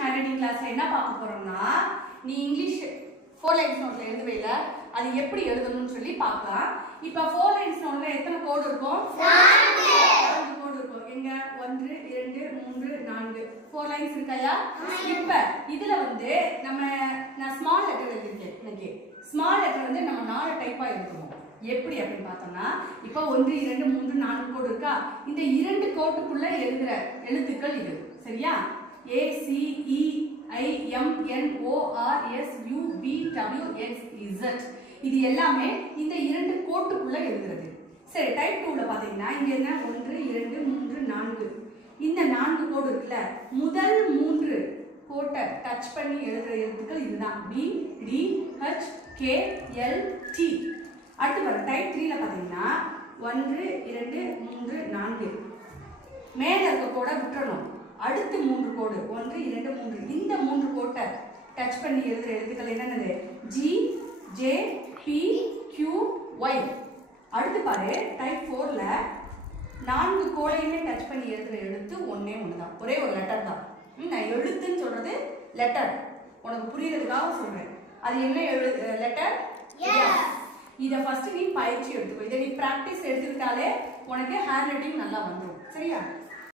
Hand writing கிளாஸ்ல என்ன பார்க்க போறோம்னா நீ இங்கிலீஷ் 4 லைன்ஸ் நோட்ல எழுதுவேல அது எப்படி எழுதணும்னு சொல்லி பார்க்கலாம். இப்போ 4 லைன்ஸ் நோட்ல எத்தனை கோடு இருக்கும்? 4 கோடு இருக்கும். எங்க 1 2 3 4 4 லைன்ஸ் இருக்காயா? இப்போ இதுல வந்து நான் ஸ்மால் லெட்டர் எழுதிருக்கேன். இன்னைக்கு ஸ்மால் லெட்டர் வந்து நம்ம 4 டைப்பா எழுதுவோம். எப்படி அப்படின்னு பார்த்தோம்னா இப்போ 1 2 3 4 கோடு இருக்கா? இந்த 2 கோட்டுக்குள்ள எழுதுற எழுத்துக்கள் இது. சரியா? A C E I M N O R S U V W X Z இது எல்லாமே இந்த 2 கோட்டுக்குள்ள எழுதுறது. சரி, டைப் 2ல பாத்தீங்கன்னா இங்க என்ன 1 2 3 4 இந்த 4 கோடு இருக்குல்ல, முதல் 3 கோட்டை டச் பண்ணி எழுதுற எழுத்துக்கள் இதுதான். B D H K L T. அடுத்து பாருங்க டைப் 3ல பாத்தீங்கன்னா 1 2 3 4 மேல இருக்க கோடை விட்டுறணும். அடுத்து 3 கோடு 1 2 3 இந்த 3 கோட்டை டச் பண்ணி எழுதுற எழுத்துக்கள் என்னென்னது? G J P Q Y. அடுத்து பாரு டைப் 4ல 4 கோடையுமே டச் பண்ணி எழுதுற எழுத்து ஒண்ணே ஒண்ணுதான், ஒரே ஒரு லெட்டர் தான். நான் எழுத்துன்னு சொல்றது லெட்டர், உனக்கு புரியறதுக்காக சொல்றேன். அது என்ன லெட்டர்? எஸ். இத ஃபர்ஸ்ட் நீ பயிற்சி எடுத்துக்கோ. இதை நீ பிராக்டிஸ் எடுத்துக்கிட்டாலே உனக்கு ஹேண்ட் ரைட்டிங் நல்லா வந்துடும். சரியா?